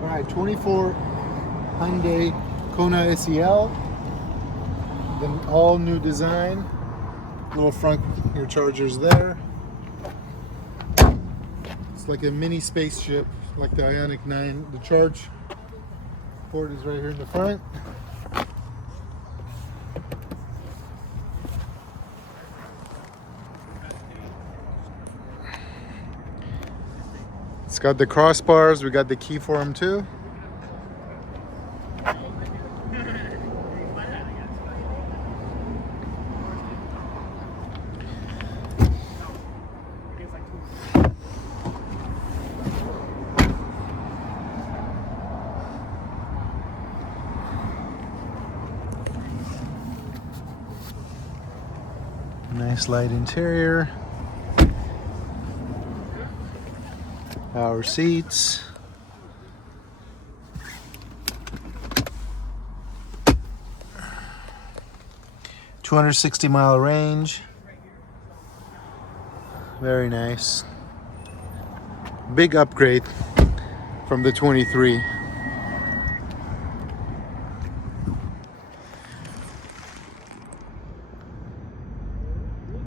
Alright, 24 Hyundai Kona SEL. The all new design. Little front, your charger's there. It's like a mini spaceship, like the Ioniq 9. The charge port is right here in the front. It's got the crossbars. We got the key for them too. Nice light interior. Power seats. $260-mile range. Very nice. Big upgrade from the 23.